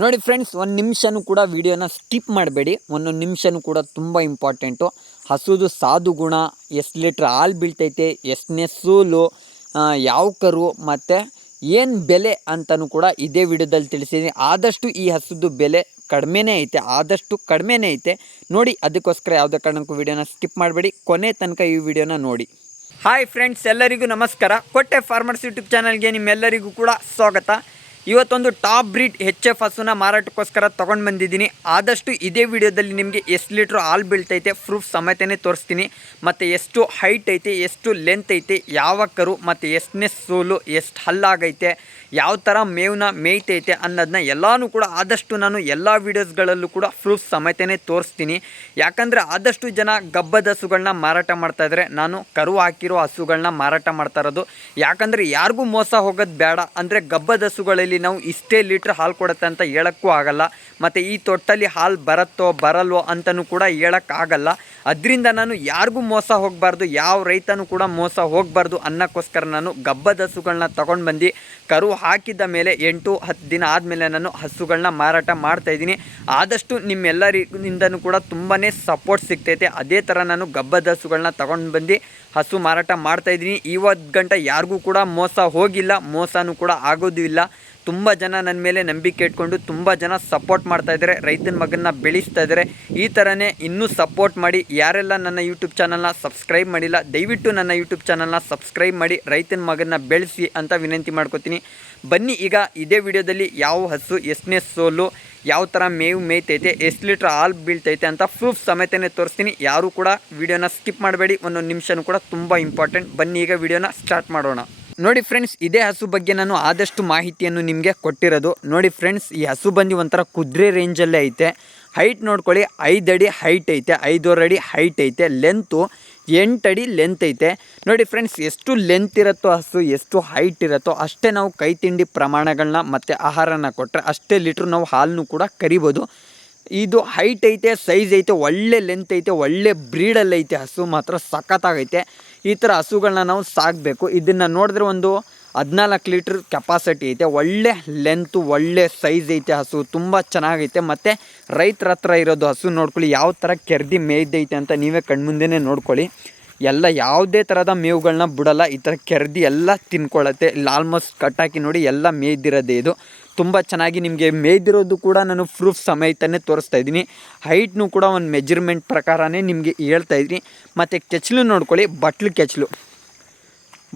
ನೋಡಿ ಫ್ರೆಂಡ್ಸ್ ಒಂದು ನಿಮಿಷನೂ ಕೂಡ ವೀಡಿಯೋನ ಸ್ಕಿಪ್ ಮಾಡಬೇಡಿ. ಒಂದೊಂದು ನಿಮಿಷನೂ ಕೂಡ ತುಂಬ ಇಂಪಾರ್ಟೆಂಟು ಹಸುದು ಸಾಧು ಗುಣ, ಎಷ್ಟು ಲೀಟ್ರ್ ಹಾಲು ಬೀಳ್ತೈತೆ ಎಷ್ಟನೇ ಸೂಲು ಯಾವ ಕರು, ಮತ್ತು ಏನು ಬೆಲೆ ಅಂತಲೂ ಕೂಡ ಇದೇ ವಿಡಿಯೋದಲ್ಲಿ ತಿಳಿಸಿದ್ದೀನಿ ಆದಷ್ಟು ಈ ಹಸುದು ಬೆಲೆ ಕಡಿಮೆನೇ ಐತೆ, ಆದಷ್ಟು ಕಡಿಮೆನೇ ಐತೆ. ನೋಡಿ, ಅದಕ್ಕೋಸ್ಕರ ಯಾವುದೇ ಕಾರಣಕ್ಕೂ ವಿಡಿಯೋನ ಸ್ಕಿಪ್ ಮಾಡಬೇಡಿ. ಕೊನೆ ತನಕ ಈ ವಿಡಿಯೋನ ನೋಡಿ. ಹಾಯ್ ಫ್ರೆಂಡ್ಸ್ ಎಲ್ಲರಿಗೂ ನಮಸ್ಕಾರ. ಕೊಟ್ಟೆ ಫಾರ್ಮರ್ಸ್ ಯೂಟ್ಯೂಬ್ ಚಾನಲ್ಗೆ ನಿಮ್ಮೆಲ್ಲರಿಗೂ ಕೂಡ ಸ್ವಾಗತ. ಇವತ್ತೊಂದು ಟಾಪ್ ಬ್ರೀಡ್ ಹೆಚ್ ಎಫ್ ಹಸುನ ಮಾರಾಟಕ್ಕೋಸ್ಕರ ತೊಗೊಂಡು ಬಂದಿದ್ದೀನಿ. ಆದಷ್ಟು ಇದೇ ವಿಡಿಯೋದಲ್ಲಿ ನಿಮಗೆ ಎಷ್ಟು ಲೀಟ್ರ್ ಹಾಲು ಬೀಳ್ತೈತೆ ಪ್ರೂಫ್ ಸಮೇತನೇ ತೋರಿಸ್ತೀನಿ. ಮತ್ತು ಎಷ್ಟು ಹೈಟ್ ಐತೆ, ಎಷ್ಟು ಲೆಂತ್ ಐತೆ, ಯಾವ ಕರು, ಮತ್ತು ಎಷ್ಟನೇ ಸೋಲು, ಎಷ್ಟು ಹಲ್ಲಾಗೈತೆ ಯಾವ ಥರ ಮೇವನ್ನ ಮೇಯ್ತೈತೆ ಅನ್ನೋದನ್ನ ಎಲ್ಲನೂ ಕೂಡ ಆದಷ್ಟು ನಾನು ಎಲ್ಲ ವೀಡಿಯೋಸ್ಗಳಲ್ಲೂ ಕೂಡ ಪ್ರೂಫ್ ಸಮೇತನೇ ತೋರಿಸ್ತೀನಿ. ಯಾಕಂದರೆ ಆದಷ್ಟು ಜನ ಗಬ್ಬದ ಹಸುಗಳನ್ನ ಮಾರಾಟ ಮಾಡ್ತಾ ಇದ್ದಾರೆ ನಾನು ಕರು ಹಾಕಿರೋ ಹಸುಗಳನ್ನ ಮಾರಾಟ ಮಾಡ್ತಾ ಇರೋದು. ಯಾಕಂದರೆ ಯಾರಿಗೂ ಮೋಸ ಹೋಗೋದು ಬೇಡ. ಅಂದರೆ ಗಬ್ಬದ ಹಸುಗಳಲ್ಲಿ ನಾವು ಇಷ್ಟೇ ಲೀಟ್ರ್ ಹಾಲು ಕೊಡುತ್ತೆ ಅಂತ ಹೇಳೋಕ್ಕೂ ಆಗಲ್ಲ. ಮತ್ತು ಈ ತೊಟ್ಟಲ್ಲಿ ಹಾಲು ಬರುತ್ತೋ ಬರಲ್ವೋ ಅಂತಲೂ ಕೂಡ ಹೇಳೋಕ್ಕಾಗಲ್ಲ. ಅದರಿಂದ ನಾನು ಯಾರಿಗೂ ಮೋಸ ಹೋಗಬಾರ್ದು, ಯಾವ ರೈತನೂ ಕೂಡ ಮೋಸ ಹೋಗಬಾರ್ದು ಅನ್ನೋಕ್ಕೋಸ್ಕರ ನಾನು ಗಬ್ಬದ ಹಸುಗಳನ್ನ ತೊಗೊಂಡು ಬಂದು ಕರು ಹಾಕಿದ ಮೇಲೆ ಎಂಟು, ಹತ್ತು ದಿನ ಆದಮೇಲೆ ನಾನು ಹಸುಗಳನ್ನ ಮಾರಾಟ ಮಾಡ್ತಾಯಿದ್ದೀನಿ ಆದಷ್ಟು ನಿಮ್ಮೆಲ್ಲರಿಂದನೂ ಕೂಡ ತುಂಬಾ ಸಪೋರ್ಟ್ ಸಿಗ್ತೈತೆ. ಅದೇ ಥರ ನಾನು ಗಬ್ಬದ ಹಸುಗಳನ್ನ ತೊಗೊಂಡು ಬಂದು ಹಸು ಮಾರಾಟ ಮಾಡ್ತಾಯಿದ್ದೀನಿ ಇವತ್ತು ಗಂಟ ಯಾರಿಗೂ ಕೂಡ ಮೋಸ ಹೋಗಿಲ್ಲ, ಮೋಸನೂ ಕೂಡ ಆಗೋದು ಇಲ್ಲ ತುಂಬ ಜನ ನನ್ನ ಮೇಲೆ ನಂಬಿಕೆ ಇಟ್ಕೊಂಡು ತುಂಬ ಜನ ಸಪೋರ್ಟ್ ಮಾಡ್ತಾ ಇದ್ದಾರೆ. ರೈತನ ಮಗನ್ನ ಬೆಳೆಸ್ತಾ ಇದ್ದಾರೆ. ಈ ಥರನೇ ಇನ್ನೂ ಸಪೋರ್ಟ್ ಮಾಡಿ ಯಾರೆಲ್ಲ ನನ್ನ ಯೂಟ್ಯೂಬ್ ಚಾನಲ್ನ ಸಬ್ಸ್ಕ್ರೈಬ್ ಮಾಡಿಲ್ಲ, ದಯವಿಟ್ಟು ನನ್ನ ಯೂಟ್ಯೂಬ್ ಚಾನಲ್ನ ಸಬ್ಸ್ಕ್ರೈಬ್ ಮಾಡಿ ರೈತನ ಮಗನ್ನ ಬೆಳೆಸಿ ಅಂತ ವಿನಂತಿ ಮಾಡ್ಕೋತೀನಿ. ಬನ್ನಿ ಈಗ ಇದೇ ವಿಡಿಯೋದಲ್ಲಿ ಯಾವ ಹಸು, ಎಷ್ಟನೇ ಸೋಲು, ಯಾವ ಥರ ಮೇವು ಮೇಯ್ತೈತೆ, ಎಷ್ಟು ಲೀಟ್ರ್ ಹಾಲು ಬೀಳ್ತೈತೆ ಅಂತ ಪ್ರೂಫ್ ಸಮೇತನೇ ತೋರಿಸ್ತೀನಿ. ಯಾರೂ ಕೂಡ ವಿಡಿಯೋನ ಸ್ಕಿಪ್ ಮಾಡಬೇಡಿ. ಒಂದೊಂದು ನಿಮಿಷನೂ ಕೂಡ ತುಂಬ ಇಂಪಾರ್ಟೆಂಟ್ ಬನ್ನಿ ಈಗ ವಿಡಿಯೋನ ಸ್ಟಾರ್ಟ್ ಮಾಡೋಣ. ನೋಡಿ ಫ್ರೆಂಡ್ಸ್ ಇದೇ ಹಸು ಬಗ್ಗೆ ನಾನು ಆದಷ್ಟು ಮಾಹಿತಿಯನ್ನು ನಿಮಗೆ ಕೊಟ್ಟಿರೋದು. ನೋಡಿ ಫ್ರೆಂಡ್ಸ್ ಈ ಹಸು ಬಂದು ಒಂಥರ ಕುದುರೆ ರೇಂಜಲ್ಲೇ ಐತೆ. ಹೈಟ್ ನೋಡ್ಕೊಳ್ಳಿ, ಐದು ಅಡಿ ಹೈಟ್ ಐತೆ, ಐದೂವರೆ ಅಡಿ ಹೈಟ್ ಐತೆ ಲೆಂತು ಎಂಟು ಅಡಿ ಲೆಂತ್ ಐತೆ. ನೋಡಿ ಫ್ರೆಂಡ್ಸ್ ಎಷ್ಟು ಲೆಂತ್ ಇರುತ್ತೋ ಹಸು, ಎಷ್ಟು ಹೈಟ್ ಇರುತ್ತೋ ಅಷ್ಟೇ ನಾವು ಕೈ ತಿಂಡಿ ಪ್ರಮಾಣಗಳನ್ನ ಮತ್ತು ಆಹಾರನ ಕೊಟ್ಟರೆ ಅಷ್ಟೇ ಲೀಟ್ರ್ ನಾವು ಹಾಲನ್ನು ಕೂಡ ಕರಿಬೋದು. ಇದು ಹೈಟ್ ಐತೆ ಸೈಜ್ ಐತೆ, ಒಳ್ಳೆ ಲೆಂತ್ ಐತೆ, ಒಳ್ಳೆ ಬ್ರೀಡಲ್ಲೈತೆ ಹಸು, ಮಾತ್ರ ಸಖತ್ತಾಗೈತೆ. ಈ ಥರ ಹಸುಗಳನ್ನ ನಾವು ಸಾಕಬೇಕು. ಇದನ್ನು ನೋಡಿದ್ರೆ ಒಂದು ಹದಿನಾಲ್ಕು ಲೀಟ್ರ್ ಕೆಪಾಸಿಟಿ ಐತೆ. ಒಳ್ಳೆ ಲೆಂತು ಒಳ್ಳೆ ಸೈಜ್ ಐತೆ ಹಸು. ತುಂಬ ಚೆನ್ನಾಗೈತೆ. ಮತ್ತು ರೈತರ ಹತ್ರ ಇರೋದು ಹಸು ನೋಡ್ಕೊಳ್ಳಿ. ಯಾವ ಥರ ಕೆರ್ದಿ ಮೇಯ್ದೈತೆ ಅಂತ ನೀವೇ ಕಣ್ಮುಂದೆನೇ ನೋಡ್ಕೊಳ್ಳಿ. ಎಲ್ಲ ಯಾವುದೇ ಥರದ ಮೇವುಗಳನ್ನ ಬಿಡಲ್ಲ. ಈ ಥರ ಕೆರ್ದಿ ಎಲ್ಲ ತಿನ್ಕೊಳ್ಳುತ್ತೆ ಇಲ್ಲಿ ಆಲ್ಮೋಸ್ಟ್ ಕಟ್ಟಾಕಿ ನೋಡಿ ಎಲ್ಲ ಮೇಯ್ದಿರೋದೇ ಇದು. ತುಂಬ ಚೆನ್ನಾಗಿ ನಿಮಗೆ ಮೇಯ್ದಿರೋದು ಕೂಡ ನಾನು ಪ್ರೂಫ್ ಸಮೇತನೇ ತೋರಿಸ್ತಾ ಇದ್ದೀನಿ. ಹೈಟ್ನು ಕೂಡ ಒಂದು ಮೆಜರ್ಮೆಂಟ್ ಪ್ರಕಾರನೇ ನಿಮಗೆ ಹೇಳ್ತಾ ಇದ್ದೀನಿ. ಮತ್ತು ಕೆಚ್ಲು ನೋಡ್ಕೊಳ್ಳಿ, ಬಟ್ಲು ಕೆಚ್ಲು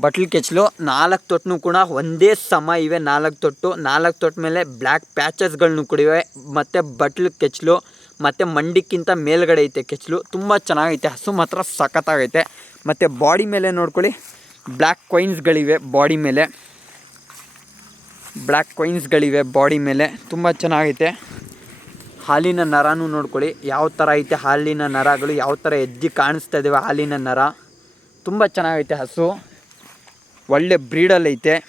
ಬಟ್ಲು ಕೆಚ್ಲು ನಾಲ್ಕು ತೊಟ್ಟನು ಕೂಡ ಒಂದೇ ಸಮ ಇವೆ, ನಾಲ್ಕು ತೊಟ್ಟು. ನಾಲ್ಕು ತೊಟ್ಟ ಮೇಲೆ ಬ್ಲ್ಯಾಕ್ ಪ್ಯಾಚಸ್ಗಳನ್ನೂ ಕೂಡ ಇವೆ. ಮತ್ತು ಬಟ್ಲು ಕೆಚ್ಲು ಮತ್ತು ಮಂಡಿಕ್ಕಿಂತ ಮೇಲ್ಗಡೆ ಐತೆ ಕೆಚ್ಲು ತುಂಬ ಚೆನ್ನಾಗೈತೆ, ಹಸು ಮಾತ್ರ ಸಖತ್ತಾಗೈತೆ. ಮತ್ತು ಬಾಡಿ ಮೇಲೆ ನೋಡ್ಕೊಳ್ಳಿ ಬ್ಲ್ಯಾಕ್ ಕೊಯಿನ್ಸ್ಗಳಿವೆ ಬಾಡಿ ಮೇಲೆ. ಬ್ಲ್ಯಾಕ್ ಕೊಯಿನ್ಸ್ಗಳಿವೆ ಬಾಡಿ ಮೇಲೆ. ತುಂಬ ಚೆನ್ನಾಗೈತೆ. ಹಾಲಿನ ನರನೂ ನೋಡ್ಕೊಳ್ಳಿ. ಯಾವ ಥರ ಐತೆ ಹಾಲಿನ ನರಗಳು, ಯಾವ ಥರ ಎದ್ದು ಕಾಣಿಸ್ತಾ ಇದ್ದಾವೆ ಹಾಲಿನ ನರ. ತುಂಬ ಚೆನ್ನಾಗೈತೆ ಹಸು. ಒಳ್ಳೆ ಬ್ರೀಡಲ್ಲೈತೆ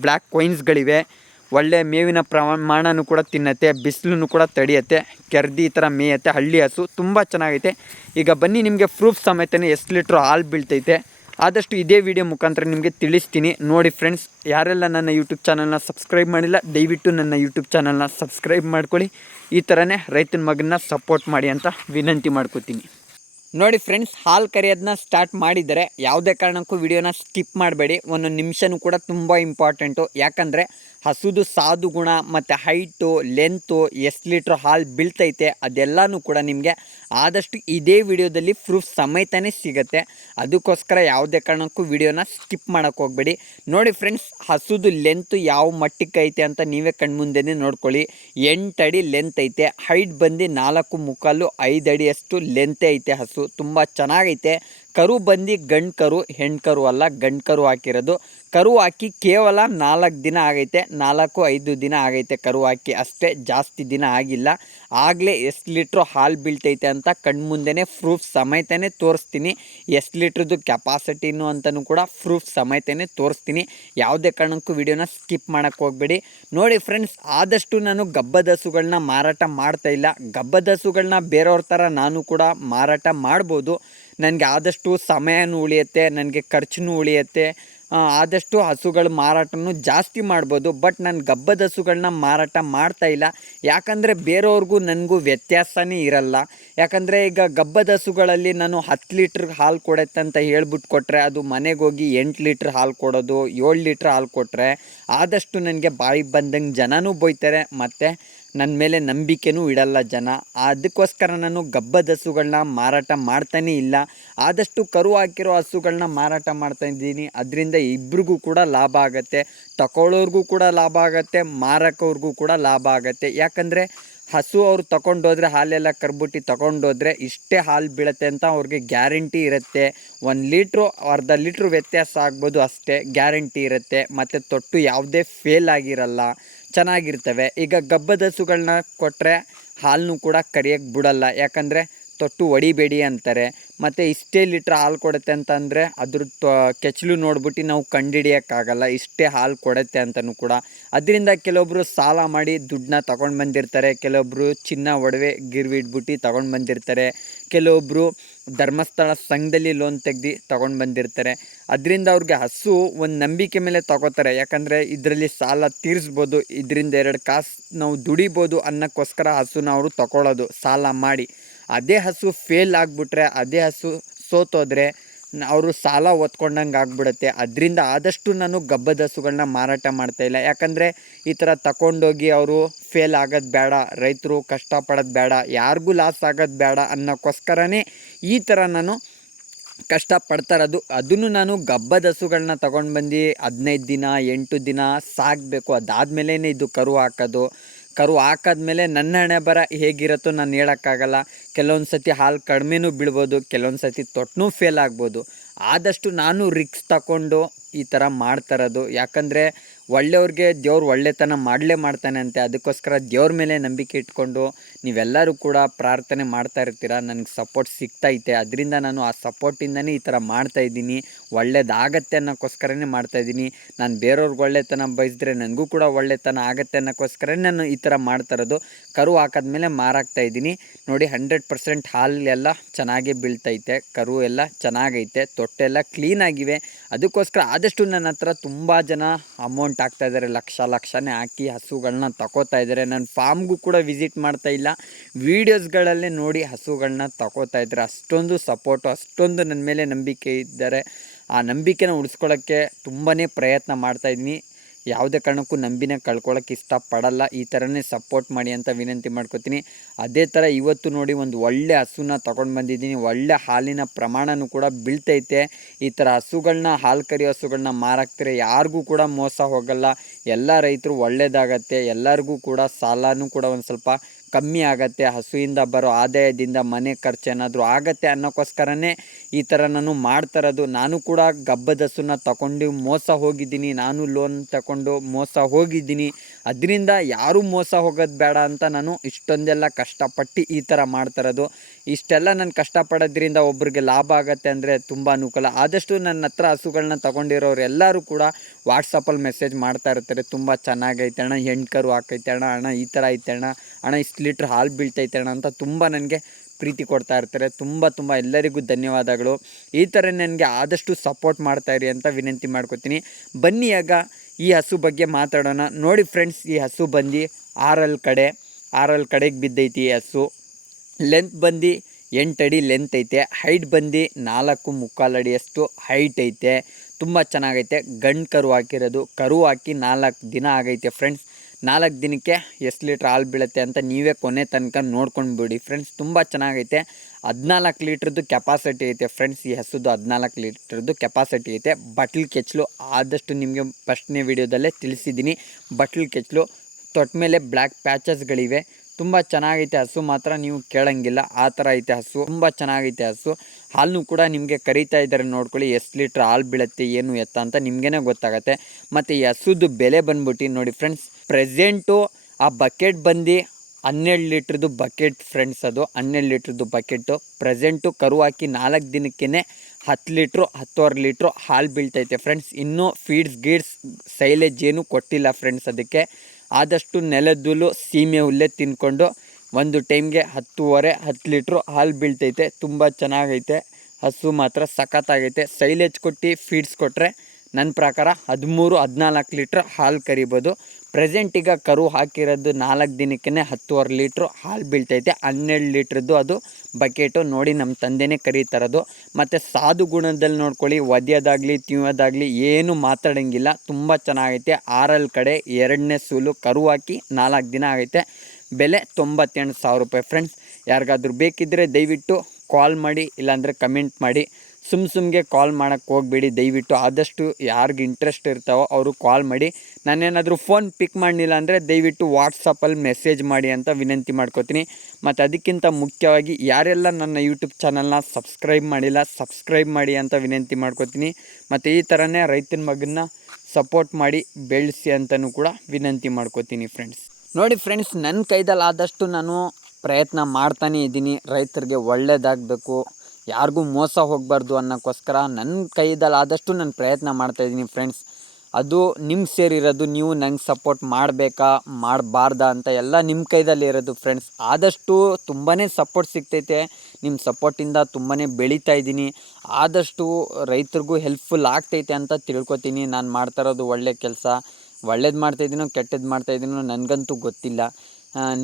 ಬ್ಲ್ಯಾಕ್ ಕೊಯಿನ್ಸ್ಗಳಿವೆ ಒಳ್ಳೆ ಮೇವಿನ ಪ್ರಮಾಣನೂ ಕೂಡ ತಿನ್ನತ್ತೆ ಬಿಸಿಲೂ ಕೂಡ ತಡೆಯತ್ತೆ. ಕೆರ್ದಿ ಈ ಥರ ಮೇಯತ್ತೆ, ಹಳ್ಳಿ ಹಸು. ತುಂಬ ಚೆನ್ನಾಗೈತೆ. ಈಗ ಬನ್ನಿ ನಿಮಗೆ ಪ್ರೂಫ್ ಸಮೇತನೇ ಎಷ್ಟು ಲೀಟ್ರ್ ಹಾಲು ಬೀಳ್ತೈತೆ. ಆದಷ್ಟು ಇದೇ ವಿಡಿಯೋ ಮುಖಾಂತರ ನಿಮಗೆ ತಿಳಿಸ್ತೀನಿ. ನೋಡಿ ಫ್ರೆಂಡ್ಸ್ ಯಾರೆಲ್ಲ ನನ್ನ ಯೂಟ್ಯೂಬ್ ಚಾನಲ್ನ ಸಬ್ಸ್ಕ್ರೈಬ್ ಮಾಡಿಲ್ಲ, ದಯವಿಟ್ಟು ನನ್ನ ಯೂಟ್ಯೂಬ್ ಚಾನಲ್ನ ಸಬ್ಸ್ಕ್ರೈಬ್ ಮಾಡ್ಕೊಳ್ಳಿ. ಈ ಥರನೇ ರೈತನ ಮಗನ್ನ ಸಪೋರ್ಟ್ ಮಾಡಿ ಅಂತ ವಿನಂತಿ ಮಾಡ್ಕೋತೀನಿ. ನೋಡಿ ಫ್ರೆಂಡ್ಸ್ ಹಾಲು ಕರೆಯೋದನ್ನ ಸ್ಟಾರ್ಟ್ ಮಾಡಿದರೆ ಯಾವುದೇ ಕಾರಣಕ್ಕೂ ವಿಡಿಯೋನ ಸ್ಕಿಪ್ ಮಾಡಬೇಡಿ. ಒಂದೊಂದು ನಿಮಿಷನೂ ಕೂಡ ತುಂಬ ಇಂಪಾರ್ಟೆಂಟು ಯಾಕಂದರೆ ಹಸುದು ಸಾಧು ಗುಣ, ಮತ್ತು ಹೈಟು ಲೆಂತು ಎಷ್ಟು ಲೀಟ್ರ್ ಹಾಲು ಬೀಳ್ತೈತೆ, ಅದೆಲ್ಲನೂ ಕೂಡ ನಿಮಗೆ ಆದಷ್ಟು ಇದೇ ವಿಡಿಯೋದಲ್ಲಿ ಪ್ರೂಫ್ ಸಮೇತನೇ ಸಿಗುತ್ತೆ. ಅದಕ್ಕೋಸ್ಕರ ಯಾವುದೇ ಕಾರಣಕ್ಕೂ ವಿಡಿಯೋನ ಸ್ಕಿಪ್ ಮಾಡೋಕ್ಕೆ ಹೋಗಬೇಡಿ. ನೋಡಿ ಫ್ರೆಂಡ್ಸ್ ಹಸುದು ಲೆಂತು ಯಾವ ಮಟ್ಟಕ್ಕೆ ಐತೆ ಅಂತ ನೀವೇ ಕಣ್ಮುಂದೆನೇ ನೋಡ್ಕೊಳ್ಳಿ. ಎಂಟು ಅಡಿ ಲೆಂತ್ ಐತೆ ಹೈಟ್ ಬಂದು ನಾಲ್ಕು ಮುಕ್ಕಾಲು ಐದು ಅಡಿಯಷ್ಟು ಲೆಂತೆ ಐತೆ ಹಸು. ತುಂಬ ಚೆನ್ನಾಗೈತೆ. ಕರು ಬಂದು ಗಂಡು ಕರು ಅಲ್ಲ, ಗಂಡು ಕರು ಹಾಕಿರೋದು. ಕರು ಹಾಕಿ ಕೇವಲ ನಾಲ್ಕು ದಿನ ಆಗೈತೆ, ನಾಲ್ಕು, ಐದು ದಿನ ಆಗೈತೆ ಕರು ಹಾಕಿ. ಅಷ್ಟೇ ಜಾಸ್ತಿ ದಿನ ಆಗಿಲ್ಲ. ಆಗಲೇ ಎಷ್ಟು ಲೀಟ್ರು ಹಾಲು ಬೀಳ್ತೈತೆ ಅಂತ ಕಣ್ಮುಂದೆನೇ ಪ್ರೂಫ್ ಸಮೇತನೇ ತೋರಿಸ್ತೀನಿ. ಎಷ್ಟು ಲೀಟ್ರದ್ದು ಕೆಪಾಸಿಟಿನೂ ಅಂತಲೂ ಕೂಡ ಪ್ರೂಫ್ ಸಮೇತನೇ ತೋರಿಸ್ತೀನಿ. ಯಾವುದೇ ಕಾರಣಕ್ಕೂ ವಿಡಿಯೋನ ಸ್ಕಿಪ್ ಮಾಡೋಕ್ಕೆ ಹೋಗಬೇಡಿ. ನೋಡಿ ಫ್ರೆಂಡ್ಸ್, ಆದಷ್ಟು ನಾನು ಗಬ್ಬದ ಹಸುಗಳನ್ನ ಮಾರಾಟ ಮಾಡ್ತಾ ಇಲ್ಲ. ಗಬ್ಬದ ಹಸುಗಳನ್ನ ಬೇರೆಯವ್ರ ಥರ ನಾನು ಕೂಡ ಮಾರಾಟ ಮಾಡ್ಬೋದು. ನನಗೆ ಆದಷ್ಟು ಸಮಯನೂ ಉಳಿಯುತ್ತೆ, ನನಗೆ ಖರ್ಚು ಉಳಿಯುತ್ತೆ. ಆದಷ್ಟು ಹಸುಗಳ ಮಾರಾಟನೂ ಜಾಸ್ತಿ ಮಾಡ್ಬೋದು. ಬಟ್ ನಾನು ಗಬ್ಬದ ಹಸುಗಳನ್ನ ಮಾರಾಟ ಮಾಡ್ತಾ ಇಲ್ಲ. ಯಾಕಂದರೆ ಬೇರೆಯವ್ರಿಗೂ ನನಗೂ ವ್ಯತ್ಯಾಸನೇ ಇರಲ್ಲ. ಯಾಕಂದರೆ ಈಗ ಗಬ್ಬದ ಹಸುಗಳಲ್ಲಿ ನಾನು ಹತ್ತು ಲೀಟ್ರ್ ಹಾಲು ಕೊಡುತ್ತೆ ಅಂತ ಹೇಳ್ಬಿಟ್ಟು ಕೊಟ್ಟರೆ ಅದು ಮನೆಗೆ ಹೋಗಿ ಎಂಟು ಲೀಟ್ರ್ ಹಾಲು ಕೊಡೋದು, ಏಳು ಲೀಟ್ರ್ ಹಾಲು ಕೊಟ್ಟರೆ ಆದಷ್ಟು ನನಗೆ ಬಾಯಿ ಬಂದಂಗೆ ಜನನೂ ಬೈತಾರೆ ಮತ್ತು ನನ್ನ ಮೇಲೆ ನಂಬಿಕೆನೂ ಇಡಲ್ಲ ಜನ. ಅದಕ್ಕೋಸ್ಕರ ನಾನು ಗಬ್ಬದ ಹಸುಗಳನ್ನ ಮಾರಾಟ ಮಾಡ್ತಾನೇ ಇಲ್ಲ. ಆದಷ್ಟು ಕರು ಹಾಕಿರೋ ಹಸುಗಳನ್ನ ಮಾರಾಟ ಮಾಡ್ತಾ ಇದ್ದೀನಿ. ಅದರಿಂದ ಇಬ್ರಿಗೂ ಕೂಡ ಲಾಭ ಆಗುತ್ತೆ. ತಗೊಳ್ಳೋರ್ಗೂ ಕೂಡ ಲಾಭ ಆಗುತ್ತೆ. ಮಾರಕೋರ್ಗೂ ಕೂಡ ಲಾಭ ಆಗುತ್ತೆ. ಯಾಕಂದರೆ ಹಸು ಅವರು ತಗೊಂಡೋದ್ರೆ ಹಾಲೆಲ್ಲ ಕರ್ಬಿಟ್ಟು ತಗೊಂಡೋದ್ರೆ ಇಷ್ಟೇ ಹಾಲು ಬೀಳುತ್ತೆ ಅಂತ ಅವ್ರಿಗೆ ಗ್ಯಾರಂಟಿ ಇರುತ್ತೆ. ಒಂದು ಲೀಟ್ರು, ಅರ್ಧ ಲೀಟ್ರ್ ವ್ಯತ್ಯಾಸ ಆಗ್ಬೋದು ಅಷ್ಟೇ. ಗ್ಯಾರಂಟಿ ಇರುತ್ತೆ. ಮತ್ತು ತೊಟ್ಟು ಯಾವುದೇ ಫೇಲ್ ಆಗಿರಲ್ಲ. ಚೆನ್ನಾಗಿರ್ತವೆ. ಈಗ ಗಬ್ಬದ ಹಸುಗಳನ್ನ ಕೊಟ್ಟರೆ ಹಾಲನ್ನು ಕೂಡ ಕರಿಯೋಕ್ಕೆ ಬಿಡಲ್ಲ. ಯಾಕಂದರೆ ತೊಟ್ಟು ಹೊಡಿಬೇಡಿ ಅಂತಾರೆ. ಮತ್ತು ಇಷ್ಟೇ ಲೀಟ್ರ್ ಹಾಲು ಕೊಡುತ್ತೆ ಅಂತಂದರೆ ಅದ್ರ ಕೆಚ್ಚಲು ನೋಡ್ಬಿಟ್ಟು ನಾವು ಕಂಡಿಡಿಯೋಕ್ಕಾಗಲ್ಲ. ಇಷ್ಟೇ ಹಾಲು ಕೊಡುತ್ತೆ ಅಂತಲೂ ಕೂಡ. ಅದರಿಂದ ಕೆಲವೊಬ್ಬರು ಸಾಲ ಮಾಡಿ ದುಡ್ಡನ್ನ ತಗೊಂಡು ಬಂದಿರ್ತಾರೆ. ಕೆಲವೊಬ್ಬರು ಚಿನ್ನ, ಒಡವೆ, ಗಿರ್ವಿ ಇಟ್ಬಿಟ್ಟು ತಗೊಂಡು ಬಂದಿರ್ತಾರೆ. ಕೆಲವೊಬ್ಬರು ಧರ್ಮಸ್ಥಳ ಸಂಘದಲ್ಲಿ ಲೋನ್ ತೆಗ್ದು ತಗೊಂಡು ಬಂದಿರ್ತಾರೆ. ಅದರಿಂದ ಅವ್ರಿಗೆ ಹಸು ಒಂದು ನಂಬಿಕೆ ಮೇಲೆ ತಗೋತಾರೆ. ಯಾಕಂದರೆ ಇದರಲ್ಲಿ ಸಾಲ ತೀರಿಸ್ಬೋದು. ಇದರಿಂದ ಎರಡು ಕಾಸು ನಾವು ದುಡಿಬೋದು ಅನ್ನೋಕ್ಕೋಸ್ಕರ ಹಸುನ ಅವರು ತಗೊಳ್ಳೋದು ಸಾಲ ಮಾಡಿ. ಅದೇ ಹಸು ಫೇಲ್ ಆಗಿಬಿಟ್ರೆ ಅದೇ ಹಸು ಸೋತೋದ್ರೆ ಅವರು ಸಾಲ ಒತ್ಕೊಂಡಂಗೆ ಆಗ್ಬಿಡುತ್ತೆ. ಅದರಿಂದ ಆದಷ್ಟು ನಾನು ಗಬ್ಬದ ಹಸುಗಳನ್ನ ಮಾರಾಟ ಮಾಡ್ತಾ ಇಲ್ಲ. ಯಾಕಂದರೆ ಈ ಥರ ತಗೊಂಡೋಗಿ ಅವರು ಫೇಲ್ ಆಗೋದು ಬೇಡ, ರೈತರು ಕಷ್ಟಪಡೋದು ಬೇಡ, ಯಾರಿಗೂ ಲಾಸ್ ಆಗೋದು ಬೇಡ ಅನ್ನೋಕ್ಕೋಸ್ಕರನೇ ಈ ಥರ ನಾನು ಕಷ್ಟ ಪಡ್ತಾರದು ಅದನ್ನು ನಾನು ಗಬ್ಬದ ಹಸುಗಳನ್ನ ತೊಗೊಂಡು ಬಂದು ಹದಿನೈದು ದಿನ, ಎಂಟು ದಿನ ಸಾಕಬೇಕು. ಅದಾದಮೇಲೆ ಇದು ಕರು ಹಾಕೋದು. ಕರು ಹಾಕಾದ್ಮೇಲೆ ನನ್ನ ಹಣೆ ಬರ ಹೇಗಿರುತ್ತೋ ನಾನು ಹೇಳೋಕ್ಕಾಗಲ್ಲ. ಕೆಲವೊಂದು ಸತಿ ಹಾಲು ಕಡಿಮೆನೂ ಬೀಳ್ಬೋದು, ಕೆಲವೊಂದು ಸತಿ ತೊಟ್ಟನೂ ಫೇಲ್ ಆಗ್ಬೋದು. ಆದಷ್ಟು ನಾನು ರಿಕ್ಸ್ ತಗೊಂಡು ಈ ಥರ ಮಾಡ್ತಾರದು ಯಾಕಂದರೆ ಒಳ್ಳೆಯವ್ರಿಗೆ ದೇವ್ರು ಒಳ್ಳೆತನ ಮಾಡಲೇ ಮಾಡ್ತಾನೆ ಅಂತೆ. ಅದಕ್ಕೋಸ್ಕರ ದೇವ್ರ ಮೇಲೆ ನಂಬಿಕೆ ಇಟ್ಕೊಂಡು ನೀವೆಲ್ಲರೂ ಕೂಡ ಪ್ರಾರ್ಥನೆ ಮಾಡ್ತಾ ಇರ್ತೀರ? ನನಗೆ ಸಪೋರ್ಟ್ ಸಿಗ್ತೈತೆ. ಅದರಿಂದ ನಾನು ಆ ಸಪೋರ್ಟಿಂದನೇ ಈ ಥರ ಮಾಡ್ತಾ ಇದ್ದೀನಿ. ಒಳ್ಳೇದಾಗತ್ತೆ ಅನ್ನೋಕ್ಕೋಸ್ಕರನೇ ಮಾಡ್ತಾ ಇದ್ದೀನಿ. ನಾನು ಬೇರೆಯವ್ರಿಗೆ ಒಳ್ಳೆತನ ಬಯಸಿದ್ರೆ ನನಗೂ ಕೂಡ ಒಳ್ಳೆತನ ಆಗತ್ತೆ ಅನ್ನೋಕ್ಕೋಸ್ಕರ ನಾನು ಈ ಥರ ಮಾಡ್ತಾ ಇರೋದು. ಕರು ಹಾಕಿದ್ಮೇಲೆ ಮಾರಾಗ್ತಾ ಇದ್ದೀನಿ. ನೋಡಿ, ಹಂಡ್ರೆಡ್ ಪರ್ಸೆಂಟ್ ಹಾಲೆಲ್ಲ ಚೆನ್ನಾಗೇ ಬೀಳ್ತೈತೆ. ಕರು ಎಲ್ಲ ಚೆನ್ನಾಗೈತೆ. ತೊಟ್ಟೆಲ್ಲ ಕ್ಲೀನಾಗಿವೆ ಅದಕ್ಕೋಸ್ಕರ ಆದಷ್ಟು ನನ್ನ ಹತ್ರ ತುಂಬ ಜನ ಅಮೌಂಟ್ ಹಾಕ್ತಾ ಲಕ್ಷ ಲಕ್ಷನೇ ಹಾಕಿ ಹಸುಗಳನ್ನ ತಗೋತಾ ಇದ್ದಾರೆ ನನ್ನ ಫಾರ್ಮ್ಗೂ ಕೂಡ ವಿಸಿಟ್ ಮಾಡ್ತಾ ಇಲ್ಲ. ವೀಡಿಯೋಸ್ಗಳಲ್ಲೇ ನೋಡಿ ಹಸುಗಳನ್ನ ತಗೋತಾ ಇದ್ದಾರೆ ಅಷ್ಟೊಂದು ಸಪೋರ್ಟು, ಅಷ್ಟೊಂದು ನನ್ನ ಮೇಲೆ ನಂಬಿಕೆ ಇದ್ದಾರೆ ಆ ನಂಬಿಕೆನ ಉಳಿಸ್ಕೊಳ್ಳೋಕ್ಕೆ ತುಂಬಾ ಪ್ರಯತ್ನ ಮಾಡ್ತಾಯಿದ್ದೀನಿ ಯಾವುದೇ ಕಾರಣಕ್ಕೂ ನಂಬಿನ ಕಳ್ಕೊಳ್ಳೋಕೆ ಇಷ್ಟಪಡಲ್ಲ. ಈ ಥರನೇ ಸಪೋರ್ಟ್ ಮಾಡಿ ಅಂತ ವಿನಂತಿ ಮಾಡ್ಕೊತೀನಿ. ಅದೇ ಥರ ಇವತ್ತು ನೋಡಿ ಒಂದು ಒಳ್ಳೆ ಹಸುನ ತೊಗೊಂಡು ಬಂದಿದ್ದೀನಿ. ಒಳ್ಳೆ ಹಾಲಿನ ಪ್ರಮಾಣನೂ ಕೂಡ ಬೀಳ್ತೈತೆ. ಈ ಥರ ಹಸುಗಳನ್ನ ಹಾಲು ಕರಿ ಹಸುಗಳನ್ನ ಮಾರಾಕ್ತಾರೆ ಯಾರಿಗೂ ಕೂಡ ಮೋಸ ಹೋಗಲ್ಲ. ಎಲ್ಲ ರೈತರು ಒಳ್ಳೆಯದಾಗತ್ತೆ ಎಲ್ಲರಿಗೂ ಕೂಡ ಸಾಲನೂ ಕೂಡ ಒಂದು ಸ್ವಲ್ಪ ಕಮ್ಮಿ ಆಗುತ್ತೆ, ಹಸುವಿಂದ ಬರೋ ಆದಾಯದಿಂದ ಮನೆ ಖರ್ಚು ಏನಾದರೂ ಆಗತ್ತೆ ಅನ್ನೋಕ್ಕೋಸ್ಕರನೇ ಈ ಥರ ನಾನು ಮಾಡ್ತಾ ಇರೋದು. ನಾನು ಕೂಡ ಗಬ್ಬದ ಹಸುನ ತಗೊಂಡು ಮೋಸ ಹೋಗಿದ್ದೀನಿ, ನಾನು ಲೋನ್ ತಗೊಂಡು ಮೋಸ ಹೋಗಿದ್ದೀನಿ. ಅದರಿಂದ ಯಾರೂ ಮೋಸ ಹೋಗೋದು ಬೇಡ ಅಂತ ನಾನು ಇಷ್ಟೊಂದೆಲ್ಲ ಕಷ್ಟಪಟ್ಟು ಈ ಥರ ಮಾಡ್ತಾ ಇರೋದು. ಇಷ್ಟೆಲ್ಲ ನಾನು ಕಷ್ಟಪಡೋದ್ರಿಂದ ಒಬ್ರಿಗೆ ಲಾಭ ಆಗತ್ತೆ ಅಂದರೆ ತುಂಬ ಅನುಕೂಲ. ಆದಷ್ಟು ನನ್ನ ಹತ್ರ ಹಸುಗಳನ್ನ ತಗೊಂಡಿರೋರು ಎಲ್ಲರೂ ಕೂಡ ವಾಟ್ಸಪ್ಪಲ್ಲಿ ಮೆಸೇಜ್ ಮಾಡ್ತಾ ಇರ್ತಾರೆ. ತುಂಬ ಚೆನ್ನಾಗೈತೆ ಅಣ್ಣ, ಹೆಣ್ಕರು ಹಾಕೈತೆ ಅಣ್ಣ ಅಣ್ಣ ಈ ಥರ ಐತೆ ಅಣ್ಣ. ಅಣ್ಣ ಇಷ್ಟು ಲೀಟ್ರ್ ಹಾಲು ಬೀಳ್ತೈತೆ ಅಣ್ಣ ಅಂತ ತುಂಬ ನನಗೆ ಪ್ರೀತಿ ಕೊಡ್ತಾ ಇರ್ತಾರೆ. ತುಂಬ ತುಂಬ ಎಲ್ಲರಿಗೂ ಧನ್ಯವಾದಗಳು. ಈ ಥರ ನನಗೆ ಆದಷ್ಟು ಸಪೋರ್ಟ್ ಮಾಡ್ತಾ ಇರಿ ಅಂತ ವಿನಂತಿ ಮಾಡ್ಕೊತೀನಿ. ಬನ್ನಿ ಆಗ ಈ ಹಸು ಬಗ್ಗೆ ಮಾತಾಡೋಣ. ನೋಡಿ ಫ್ರೆಂಡ್ಸ್ ಈ ಹಸು ಬಂದು ಆರಲ್ ಕಡೆ, ಆರಲ್ ಕಡೆಗೆ ಬಿದ್ದೈತಿ ಈ ಹಸು. ಲೆಂತ್ ಬಂದು ಎಂಟು ಅಡಿ ಲೆಂತ್ ಐತೆ. ಹೈಟ್ ಬಂದು ನಾಲ್ಕು ಮುಕ್ಕಾಲು ಅಡಿಯಷ್ಟು ಹೈಟ್ ಐತೆ. ತುಂಬ ಚೆನ್ನಾಗೈತೆ. ಗಂಡು ಕರು ಹಾಕಿರೋದು. ಕರು ಹಾಕಿ ನಾಲ್ಕು ದಿನ ಆಗೈತೆ ಫ್ರೆಂಡ್ಸ್ ನಾಲ್ಕು ದಿನಕ್ಕೆ ಎಷ್ಟು ಲೀಟ್ರ್ ಹಾಲು ಬೀಳುತ್ತೆ ಅಂತ ನೀವೇ ಕೊನೆ ತನಕ ನೋಡ್ಕೊಂಡು ಬಿಡಿ ಫ್ರೆಂಡ್ಸ್ ತುಂಬ ಚೆನ್ನಾಗೈತೆ. ಹದಿನಾಲ್ಕು ಲೀಟ್ರದ್ದು ಕೆಪಾಸಿಟಿ ಐತೆ. ಫ್ರೆಂಡ್ಸ್ ಈ ಹಸುದು ಹದಿನಾಲ್ಕು ಲೀಟ್ರದ್ದು ಕೆಪಾಸಿಟಿ ಐತೆ. ಬಟ್ಲ್ ಕೆಚ್ಚಲು ಆದಷ್ಟು ನಿಮಗೆ ಫಸ್ಟ್ನೇ ವಿಡಿಯೋದಲ್ಲೇ ತಿಳಿಸಿದ್ದೀನಿ. ಬಟ್ಲ್ ಕೆಚ್ಚಲು ತೊಟ್ಟ ಮೇಲೆ ಬ್ಲ್ಯಾಕ್ ಪ್ಯಾಚಸ್ಗಳಿವೆ ತುಂಬ ಚೆನ್ನಾಗೈತೆ ಹಸು ಮಾತ್ರ ನೀವು ಕೇಳಂಗಿಲ್ಲ. ಆ ಥರ ಐತೆ ಹಸು. ತುಂಬ ಚೆನ್ನಾಗೈತೆ ಹಸು. ಹಾಲನ್ನು ಕೂಡ ನಿಮಗೆ ಕರೀತಾ ಇದ್ದಾರೆ ನೋಡ್ಕೊಳ್ಳಿ. ಎಷ್ಟು ಲೀಟ್ರ್ ಹಾಲು ಬೀಳುತ್ತೆ, ಏನು ಎತ್ತ ಅಂತ ನಿಮಗೇನೆ ಗೊತ್ತಾಗತ್ತೆ. ಮತ್ತು ಈ ಹಸುದು ಬೆಲೆ ಬಂದ್ಬಿಟ್ಟು ನೋಡಿ ಫ್ರೆಂಡ್ಸ್, ಪ್ರೆಸೆಂಟು ಆ ಬಕೆಟ್ ಬಂದು ಹನ್ನೆರಡು ಲೀಟ್ರದ್ದು ಬಕೆಟ್ ಫ್ರೆಂಡ್ಸ್ ಅದು. ಹನ್ನೆರಡು ಲೀಟ್ರದ್ದು ಬಕೆಟು. ಪ್ರೆಸೆಂಟು ಕರು ಹಾಕಿ ನಾಲ್ಕು ದಿನಕ್ಕೇ ಹತ್ತು ಲೀಟ್ರು, ಹತ್ತುವರೆ ಲೀಟ್ರು ಹಾಲು ಬೀಳ್ತೈತೆ ಫ್ರೆಂಡ್ಸ್. ಇನ್ನೂ ಫೀಡ್ಸ್ ಗೀಡ್ಸ್ ಸೈಲೇಜ್ ಏನೂ ಕೊಟ್ಟಿಲ್ಲ ಫ್ರೆಂಡ್ಸ್ ಅದಕ್ಕೆ. ಆದಷ್ಟು ನೆಲದಲ್ಲೂ ಸೀಮೆ ಹುಲ್ಲೇ ತಿನ್ಕೊಂಡು ಒಂದು ಟೈಮ್ಗೆ ಹತ್ತುವರೆ, ಹತ್ತು ಲೀಟ್ರು ಹಾಲು ಬೀಳ್ತೈತೆ. ತುಂಬ ಚೆನ್ನಾಗೈತೆ. ಹಸು ಮಾತ್ರ ಸಖತ್ತಾಗೈತೆ. ಸೈಲೇಜ್ ಕೊಟ್ಟು ಫೀಡ್ಸ್ ಕೊಟ್ಟರೆ ನನ್ನ ಪ್ರಕಾರ ಹದಿಮೂರು, ಹದಿನಾಲ್ಕು ಲೀಟ್ರ್ ಹಾಲು ಕರಿಬೋದು. ಪ್ರೆಸೆಂಟ್ ಈಗ ಕರು ಹಾಕಿರೋದು ನಾಲ್ಕು ದಿನಕ್ಕೇ ಹತ್ತುವರೆ ಲೀಟ್ರು ಹಾಲು ಬೀಳ್ತೈತೆ. ಹನ್ನೆರಡು ಲೀಟ್ರದ್ದು ಅದು ಬಕೆಟು. ನೋಡಿ ನಮ್ಮ ತಂದೆಯೇ ಕರೀತಾರದು. ಮತ್ತು ಸಾಧು ಗುಣದಲ್ಲಿ ನೋಡ್ಕೊಳ್ಳಿ, ಒದ್ಯೋದಾಗಲಿ ತಿನ್ನೋದಾಗಲಿ ಏನು ಮಾತಾಡೋಂಗಿಲ್ಲ. ತುಂಬ ಚೆನ್ನಾಗೈತೆ. ಆರಲ್ ಕಡೆ ಎರಡನೇ ಸೂಲು ಕರು ಹಾಕಿ ನಾಲ್ಕು ದಿನ ಆಗೈತೆ. ಬೆಲೆ ತೊಂಬತ್ತೆಂಟು ಸಾವಿರ ರೂಪಾಯಿ. ಫ್ರೆಂಡ್ಸ್, ಯಾರಿಗಾದ್ರೂ ಬೇಕಿದ್ದರೆ ದಯವಿಟ್ಟು ಕಾಲ್ ಮಾಡಿ, ಇಲ್ಲಾಂದರೆ ಕಮೆಂಟ್ ಮಾಡಿ. ಸುಮ್ಮ ಸುಮ್ಮನೆ ಕಾಲ್ ಮಾಡೋಕ್ಕೆ ಹೋಗ್ಬೇಡಿ. ದಯವಿಟ್ಟು ಆದಷ್ಟು ಯಾರಿಗೆ ಇಂಟ್ರೆಸ್ಟ್ ಇರ್ತಾವೋ ಅವರು ಕಾಲ್ ಮಾಡಿ. ನಾನೇನಾದರೂ ಫೋನ್ ಪಿಕ್ ಮಾಡಲಿಲ್ಲ ಅಂದರೆ ದಯವಿಟ್ಟು ವಾಟ್ಸಪ್ಪಲ್ಲಿ ಮೆಸೇಜ್ ಮಾಡಿ ಅಂತ ವಿನಂತಿ ಮಾಡ್ಕೋತೀನಿ. ಮತ್ತು ಅದಕ್ಕಿಂತ ಮುಖ್ಯವಾಗಿ ಯಾರೆಲ್ಲ ನನ್ನ ಯೂಟ್ಯೂಬ್ ಚಾನಲ್ನ ಸಬ್ಸ್ಕ್ರೈಬ್ ಮಾಡಿಲ್ಲ ಸಬ್ಸ್ಕ್ರೈಬ್ ಮಾಡಿ ಅಂತ ವಿನಂತಿ ಮಾಡ್ಕೋತೀನಿ. ಮತ್ತು ಈ ಥರನೇ ರೈತನ ಮಗನ್ನ ಸಪೋರ್ಟ್ ಮಾಡಿ ಬೆಳೆಸಿ ಅಂತಲೂ ಕೂಡ ವಿನಂತಿ ಮಾಡ್ಕೋತೀನಿ ಫ್ರೆಂಡ್ಸ್ ನೋಡಿ ಫ್ರೆಂಡ್ಸ್ ನನ್ನ ಕೈದಲ್ಲಿ ಆದಷ್ಟು ನಾನು ಪ್ರಯತ್ನ ಮಾಡ್ತಾನೇ ಇದ್ದೀನಿ. ರೈತರಿಗೆ ಒಳ್ಳೇದಾಗಬೇಕು. ಯಾರಿಗೂ ಮೋಸ ಹೋಗಬಾರ್ದು ಅನ್ನೋಕ್ಕೋಸ್ಕರ ನನ್ನ ಕೈದಲ್ಲಿ ಆದಷ್ಟು ನಾನು ಪ್ರಯತ್ನ ಮಾಡ್ತಾಯಿದ್ದೀನಿ ಫ್ರೆಂಡ್ಸ್ ಅದು ನಿಮ್ಮ ಸೇರಿರೋದು ನೀವು ನಂಗೆ ಸಪೋರ್ಟ್ ಮಾಡಬೇಕಾ, ಮಾಡಬಾರ್ದಾ ಅಂತ ಎಲ್ಲ ನಿಮ್ಮ ಕೈದಲ್ಲಿ ಇರೋದು ಫ್ರೆಂಡ್ಸ್ ಆದಷ್ಟು ತುಂಬಾ ಸಪೋರ್ಟ್ ಸಿಗ್ತೈತೆ. ನಿಮ್ಮ ಸಪೋರ್ಟಿಂದ ತುಂಬಾ ಬೆಳೀತಾ ಇದ್ದೀನಿ. ಆದಷ್ಟು ರೈತರಿಗೂ ಹೆಲ್ಪ್ಫುಲ್ ಆಗ್ತೈತೆ ಅಂತ ತಿಳ್ಕೊತೀನಿ. ನಾನು ಮಾಡ್ತಾ ಇರೋದು ಒಳ್ಳೆ ಕೆಲಸ. ಒಳ್ಳೇದು ಮಾಡ್ತಾಯಿದ್ದೀನೋ ಕೆಟ್ಟದ್ದು ಮಾಡ್ತಾಯಿದ್ದೀನೋ ನನಗಂತೂ ಗೊತ್ತಿಲ್ಲ.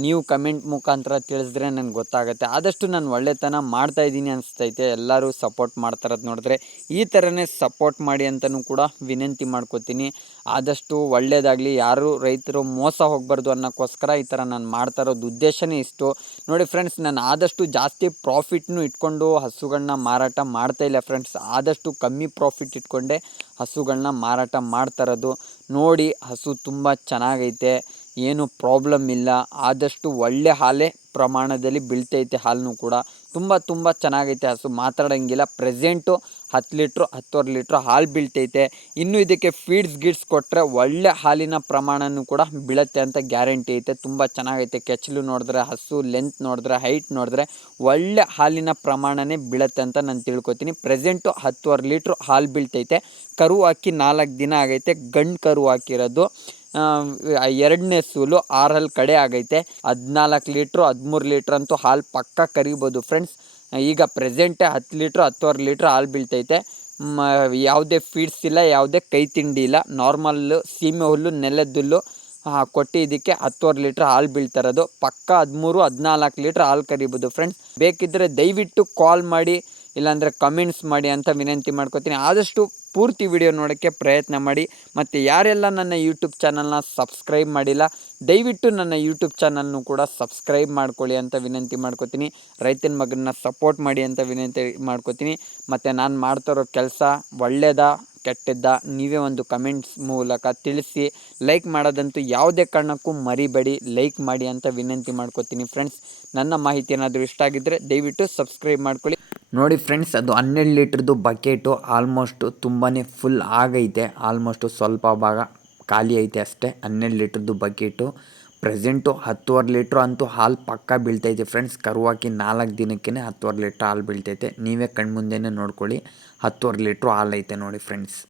ನೀವು ಕಮೆಂಟ್ ಮುಖಾಂತರ ತಿಳಿಸಿದ್ರೆ ನನಗೆ ಗೊತ್ತಾಗುತ್ತೆ. ಆದಷ್ಟು ನಾನು ಒಳ್ಳೆತನ ಮಾಡ್ತಾಯಿದ್ದೀನಿ ಅನಿಸ್ತೈತೆ. ಎಲ್ಲರೂ ಸಪೋರ್ಟ್ ಮಾಡ್ತಾರದು ನೋಡಿದ್ರೆ ಈ ಥರನೇ ಸಪೋರ್ಟ್ ಮಾಡಿ ಅಂತಲೂ ಕೂಡ ವಿನಂತಿ ಮಾಡ್ಕೋತೀನಿ. ಆದಷ್ಟು ಒಳ್ಳೆಯದಾಗಲಿ ಯಾರು ರೈತರು ಮೋಸ ಹೋಗಬಾರ್ದು ಅನ್ನೋಕ್ಕೋಸ್ಕರ ಈ ಥರ ನಾನು ಮಾಡ್ತಾ ಇರೋದು ಉದ್ದೇಶನೇ ಇಷ್ಟು. ನೋಡಿ ಫ್ರೆಂಡ್ಸ್ ನಾನು ಆದಷ್ಟು ಜಾಸ್ತಿ ಪ್ರಾಫಿಟ್ನು ಇಟ್ಕೊಂಡು ಹಸುಗಳನ್ನ ಮಾರಾಟ ಮಾಡ್ತಾ ಇಲ್ಲ ಫ್ರೆಂಡ್ಸ್ ಆದಷ್ಟು ಕಮ್ಮಿ ಪ್ರಾಫಿಟ್ ಇಟ್ಕೊಂಡೆ ಹಸುಗಳನ್ನ ಮಾರಾಟ ಮಾಡ್ತಾ ಇರೋದು. ನೋಡಿ ಹಸು ತುಂಬ ಚೆನ್ನಾಗೈತೆ. ಏನು ಪ್ರಾಬ್ಲಮ್ ಇಲ್ಲ. ಆದಷ್ಟು ಒಳ್ಳೆ ಹಾಲೇ ಪ್ರಮಾಣದಲ್ಲಿ ಬೀಳ್ತೈತೆ ಹಾಲನ್ನು ಕೂಡ. ತುಂಬ ತುಂಬ ಚೆನ್ನಾಗೈತೆ ಹಸು. ಮಾತಾಡೋಂಗಿಲ್ಲ. ಪ್ರೆಸೆಂಟು ಹತ್ತು ಲೀಟ್ರು, ಹತ್ತುವರೆ ಲೀಟ್ರು ಹಾಲು ಬೀಳ್ತೈತೆ. ಇನ್ನು ಇದಕ್ಕೆ ಫೀಡ್ಸ್ ಗಿಡ್ಸ್ ಕೊಟ್ಟರೆ ಒಳ್ಳೆ ಹಾಲಿನ ಪ್ರಮಾಣನೂ ಕೂಡ ಬೀಳುತ್ತೆ ಅಂತ ಗ್ಯಾರಂಟಿ ಐತೆ. ತುಂಬ ಚೆನ್ನಾಗೈತೆ. ಕೆಚ್ಚಲು ನೋಡಿದ್ರೆ, ಹಸು ಲೆಂತ್ ನೋಡಿದ್ರೆ ಹೈಟ್ ನೋಡಿದ್ರೆ ಒಳ್ಳೆ ಹಾಲಿನ ಪ್ರಮಾಣನೇ ಬೀಳುತ್ತೆ ಅಂತ ನಾನು ತಿಳ್ಕೊತೀನಿ. ಪ್ರೆಸೆಂಟು ಹತ್ತುವರೆ ಲೀಟ್ರು ಹಾಲು ಬೀಳ್ತೈತೆ. ಕರು ಹಾಕಿ ನಾಲ್ಕು ದಿನ ಆಗೈತೆ. ಗಂಡು ಕರು ಹಾಕಿರೋದು. ಎರಡನೇ ಸೂಲು ಆರಲ್ಲಿ ಕಡೆ ಆಗೈತೆ. ಹದಿನಾಲ್ಕು ಲೀಟ್ರು, ಹದಿಮೂರು ಲೀಟ್ರ್ ಅಂತೂ ಹಾಲು ಪಕ್ಕ ಕರಿಬೋದು ಫ್ರೆಂಡ್ಸ್. ಈಗ ಪ್ರೆಸೆಂಟೇ ಹತ್ತು ಲೀಟ್ರ್, ಹತ್ತುವರೆ ಲೀಟ್ರ್ ಹಾಲು ಬೀಳ್ತೈತೆ. ಯಾವುದೇ ಫೀಡ್ಸ್ ಇಲ್ಲ, ಯಾವುದೇ ಕೈ ತಿಂಡಿ ಇಲ್ಲ. ನಾರ್ಮಲ್ಲು ಸೀಮೆ ಹುಲ್ಲು ನೆಲದ್ದುಲ್ಲು ಕೊಟ್ಟು ಇದಕ್ಕೆ ಹತ್ತುವರೆ ಲೀಟ್ರ್ ಹಾಲು ಬೀಳ್ತಾರದು ಪಕ್ಕ ಹದಿಮೂರು, ಹದಿನಾಲ್ಕು ಲೀಟ್ರ್ ಹಾಲು ಕರಿಬೋದು ಫ್ರೆಂಡ್ಸ್. ಬೇಕಿದ್ದರೆ ದಯವಿಟ್ಟು ಕಾಲ್ ಮಾಡಿ ಇಲ್ಲಾಂದರೆ ಕಮೆಂಟ್ಸ್ ಮಾಡಿ ಅಂತ ವಿನಂತಿ ಮಾಡ್ಕೋತೀನಿ. ಆದಷ್ಟು ಪೂರ್ತಿ ವಿಡಿಯೋ ನೋಡೋಕ್ಕೆ ಪ್ರಯತ್ನ ಮಾಡಿ. ಮತ್ತು ಯಾರೆಲ್ಲ ನನ್ನ ಯೂಟ್ಯೂಬ್ ಚಾನಲ್ನ ಸಬ್ಸ್ಕ್ರೈಬ್ ಮಾಡಿಲ್ಲ, ದಯವಿಟ್ಟು ನನ್ನ ಯೂಟ್ಯೂಬ್ ಚಾನಲ್ನು ಕೂಡ ಸಬ್ಸ್ಕ್ರೈಬ್ ಮಾಡ್ಕೊಳ್ಳಿ ಅಂತ ವಿನಂತಿ ಮಾಡ್ಕೋತೀನಿ. ರೈತನ ಮಗನ ಸಪೋರ್ಟ್ ಮಾಡಿ ಅಂತ ವಿನಂತಿ ಮಾಡ್ಕೋತೀನಿ. ಮತ್ತು ನಾನು ಮಾಡ್ತಾರೋ ಕೆಲಸ ಒಳ್ಳೆಯದ ಕೆಟ್ಟದ್ದ, ನೀವೇ ಒಂದು ಕಮೆಂಟ್ಸ್ ಮೂಲಕ ತಿಳಿಸಿ. ಲೈಕ್ ಮಾಡೋದಂತೂ ಯಾವುದೇ ಕಾರಣಕ್ಕೂ ಮರಿಬೇಡಿ. ಲೈಕ್ ಮಾಡಿ ಅಂತ ವಿನಂತಿ ಮಾಡ್ಕೋತೀನಿ ಫ್ರೆಂಡ್ಸ್. ನನ್ನ ಮಾಹಿತಿ ಏನಾದರೂ ಇಷ್ಟ ಆಗಿದ್ದರೆ ದಯವಿಟ್ಟು ಸಬ್ಸ್ಕ್ರೈಬ್ ಮಾಡ್ಕೊಳ್ಳಿ. ನೋಡಿ ಫ್ರೆಂಡ್ಸ್, ಅದು ಹನ್ನೆರಡು ಲೀಟ್ರದ್ದು ಬಕೆಟು ಆಲ್ಮೋಸ್ಟು ತುಂಬಾ ಫುಲ್ ಆಗೈತೆ. ಆಲ್ಮೋಸ್ಟು ಸ್ವಲ್ಪ ಭಾಗ ಖಾಲಿ ಐತೆ ಅಷ್ಟೇ, ಹನ್ನೆರಡು ಲೀಟ್ರದ್ದು ಬಕೆಟು. ಪ್ರೆಸೆಂಟು ಹತ್ತುವರೆ ಲೀಟ್ರ್ ಅಂತೂ ಹಾಲು ಪಕ್ಕ ಬೀಳ್ತೈತೆ ಫ್ರೆಂಡ್ಸ್, ಕರುವಾಕಿ ನಾಲ್ಕು ದಿನಕ್ಕೇ ಹತ್ತುವರೆ ಲೀಟ್ರ್ ಹಾಲು ಬೀಳ್ತೈತೆ. ನೀವೇ ಕಣ್ಮುಂದೆನೇ ನೋಡ್ಕೊಳ್ಳಿ, ಹತ್ತುವರೆ ಲೀಟ್ರು ಹಾಲು ಐತೆ ನೋಡಿ ಫ್ರೆಂಡ್ಸ್.